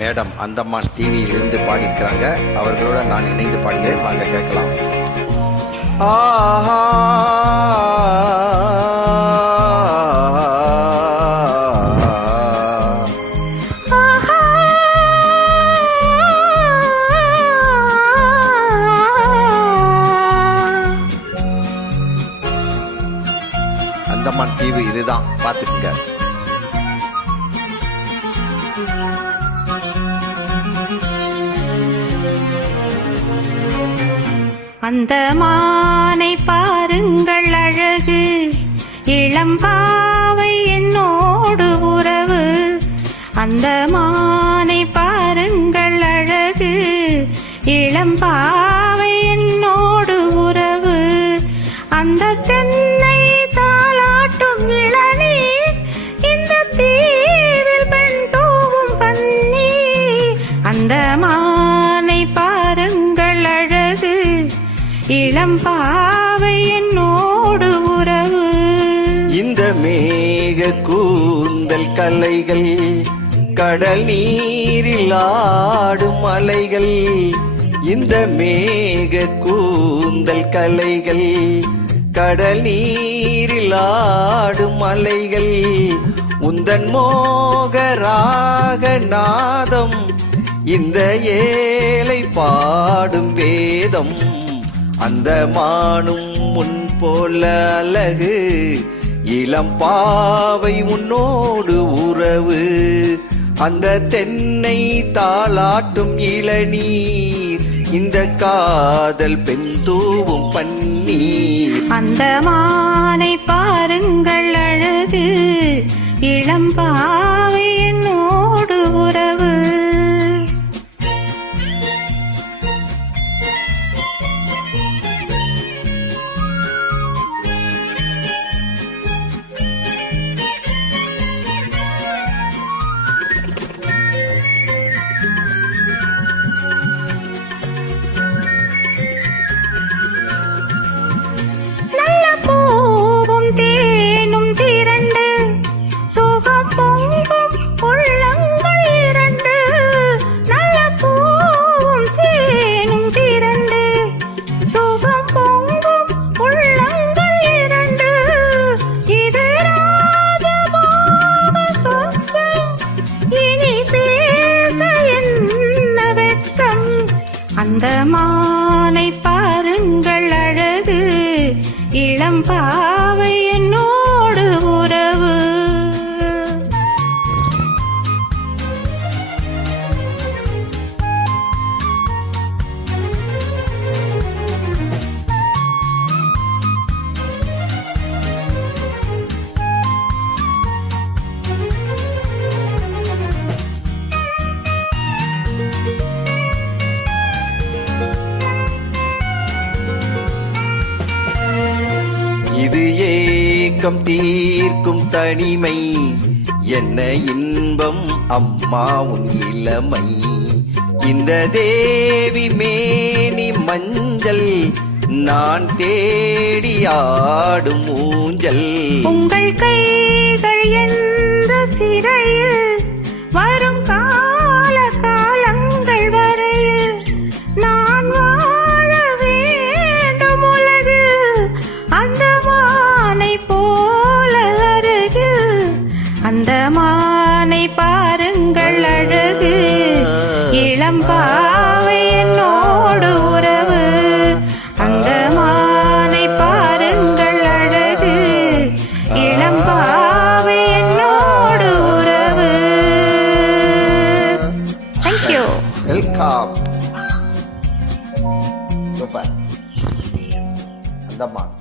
Madam Andaman டிவியிலிருந்து பாடியிருக்கிறாங்க. அவர்களோட நான் இணைந்து பாடுகிறேன். வாங்க கேட்கலாம். ஆஹா அந்தமான் தீவு இதுதான், பார்த்துக்குங்க. அந்தமானை பாருங்கள் அழகு, இளம்பாவை என்னோடு உறவு. அந்தமானை பாருங்கள் அழகு, இளம்பாவை என்னோடு உறவு. அந்த தென்னை தாலாட்டும் இளநீர், இந்த தீவில் பெண் தூவும் பன்னீர். அந்தமானை பாருங்கள் அழகு, இளம்பாவை என்னோடு உறவு. இந்த மேக கூந்தல் கலைகள், கடல் நீரில் ஆடும் அலைகள். இந்த மேக கூந்தல் கலைகள், கடல் நீரில் ஆடும் அலைகள். உந்தன் மோகராக நாதம், இந்த ஏழை பாடும் வேதம். அந்த மானும் முன் போல அழகு, இளம்பாவை உன்னோடு உறவு. அந்த தென்னை தாளாட்டும் இளநீர், இந்த காதல் பெண் தூவும் பன்னீர். அந்த மானை பாருங்கள் அழகு, இளம்பாவை என்னோடு உறவு. அந்த மானை பாருங்கள் அழகு, இளம்பாவை என்னோடு உறவு. இது ஏக்கம் தீர்க்கும் தனிமை, என்ன இன்பம் அம்மா உன் இளமை. இந்த தேவி மேனி மஞ்சள், நான் தேடி ஆடும் ஊஞ்சல். உங்கள் கைகள் என்ற சிறையில், வரும் கால காலங்கள் வரையில் நான் வாழ வேண்டும் உலகு. அந்த மானை போல அருகில், அந்த மானை பாருங்கள் அழகு, இளம்பாவை என்னோடு உறவு. அந்த மானை பாருங்கள் அழகு, இளம்பாவை என்னோடு உறவு. தேங்க்யூ. வெல்கம். சூப்பர். அந்தமான்.